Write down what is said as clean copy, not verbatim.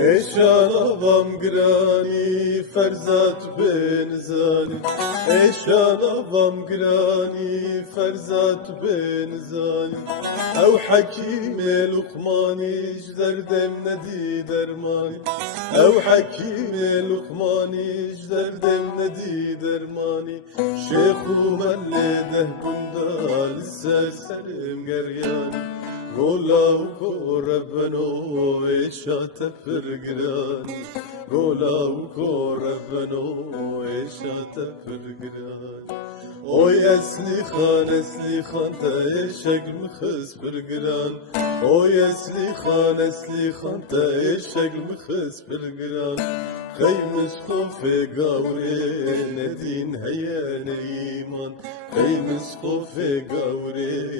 اشارم گرانی فرزات بنزانی اشارم گرانی فرزات بنزانی او حكيم لقماني جدردم ندي درماني او حكيم لقماني جدردم ندي درماني شيخ ملده كندال السلم قرياني قولا وكوربنو ايشا تفرقران قولا وكوربنو ايشا تفرقران اوي اسلي خان تا ايشق مخس فرقران اوي اسلي خان تا ايشق مخس فرقران خيمش خوفي قاوري ندين هيا نيمان خيمش خوفي قاوري